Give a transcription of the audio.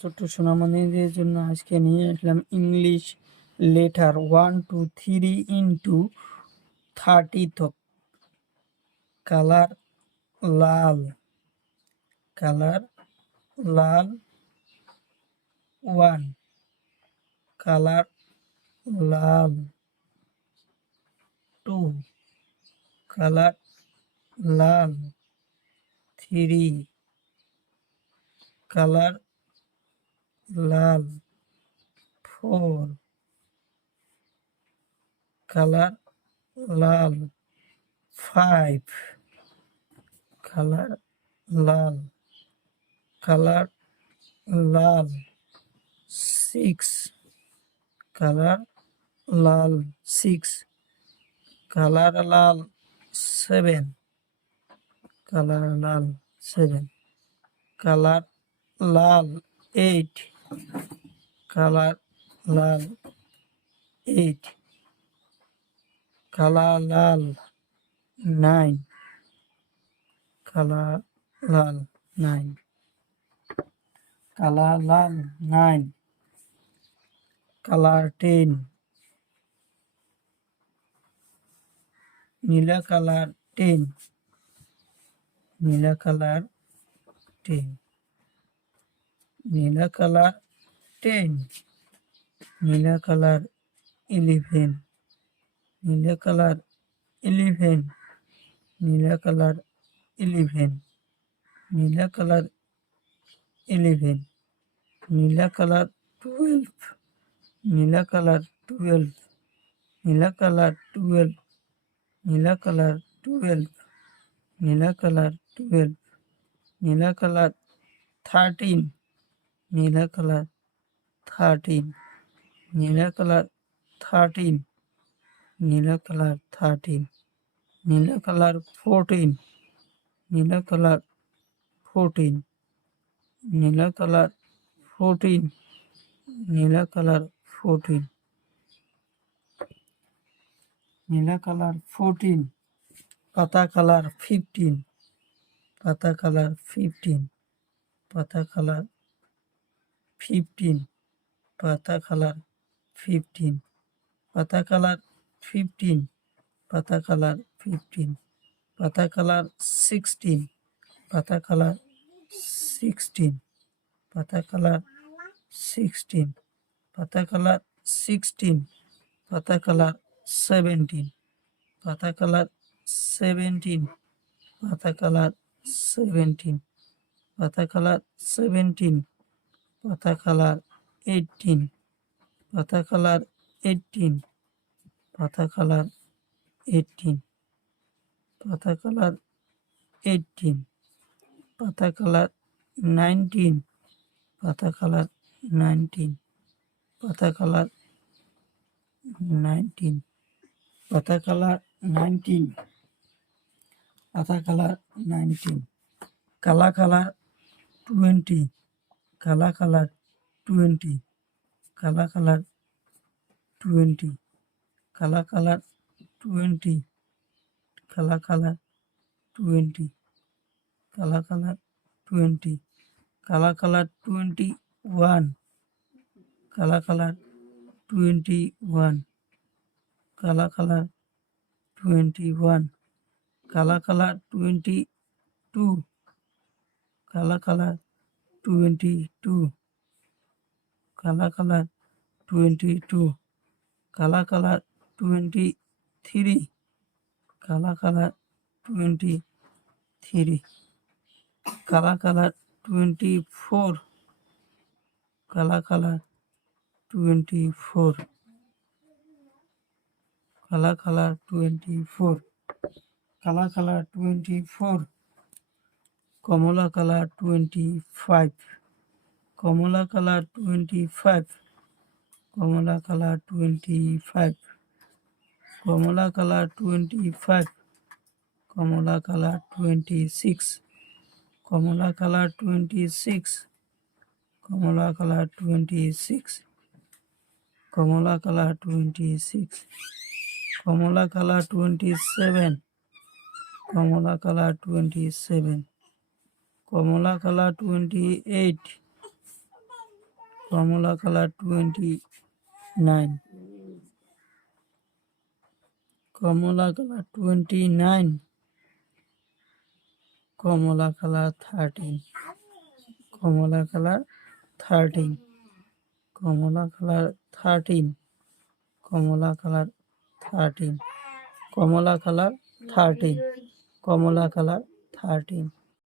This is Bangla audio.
ছোট্ট সোনামণিদের জন্য আজকে নিয়ে আসলাম ইংলিশ লেটার 1 2 3 ইন্টু 30 কালার লাল, কালার লাল 1, কালার লাল 2, কালার লাল 3, কালার লাল 4, কালার লাল 5, কালার লাল, কালার লাল 6, কালার লাল 6, কালার লাল 7, কালার লাল 7, কালার লাল 8, কালার লাল 8, কালার লাল 9, কালার লাল 9, কালার লাল 9, কালার 10, নীলা কালার 10, নীলা কালার 10, নীলা কালার 10, নীলা কালার 11, নীলা কালার 11, নীলা কালার 11, নীলা কালার 11, নীলা কালার 12, নীলা কালার 12, নীলা কালার 12, নীলা কালার 12, নীলা কালার 12, নীলা কালার 13, নীলা কালার 13, নীলা কালার 13, নীলা কালার 13, নীলা কালার 14, নীলা কালার 14, নীলা কালার 14, নীলা কালার 14, নীলা কালার 14, পাতা কালার 15, পাতা কালার 15, পাতা কালার 15, পাতা কালার 15, পাতা কালার 15, পাতা কালার 15, পাতা কালার 16, পাতা কালার 16, পাতা কালার 16, পাতা কালার 16, পাতা কালার 17, পাতা কালার 17, পাতা কালার 17, পাতা কালার 17, পাতা কালার 18, পাতা কালার 18, পাতা কালার 18, পাতা কালার 18, পাতা কালার 19, পাতা কালার 19, পাতা কালার 19, পাতা কালার 19, পাতা কালার 19, কালা কালার 20, কালা কালার 20, কালা কালার 20, কালা কালার 20, কালা কালার 20, কালা কালার 20, কালা কালার 21, কালা কালার 21, কালা কালার 21, কালা কালার 22, কালা কালার 22, কালা কালার 22, কালা কালার 23, কালা কালার 23, কালা কালার 24, কালা কালার 24, কালা কালার 24, কালা কালার 24, কমলা কালার 25, কমলা কালার 25, কমলা কালার 25, কমলা কালার 25, কমলা কালার 26, কমলা কালার 26, কমলা কালার 26, কমলা কালার 26, কমলা কালার 27, কমলা কালার 27, কমলা কালার 28, কমলা কালার 29, কমলা কালার 29, কমলা কালার 13, কমলা কালার 13, কমলা কালার 13, কমলা কালার 13, কমলা কালার 13, কমলা কালার 13।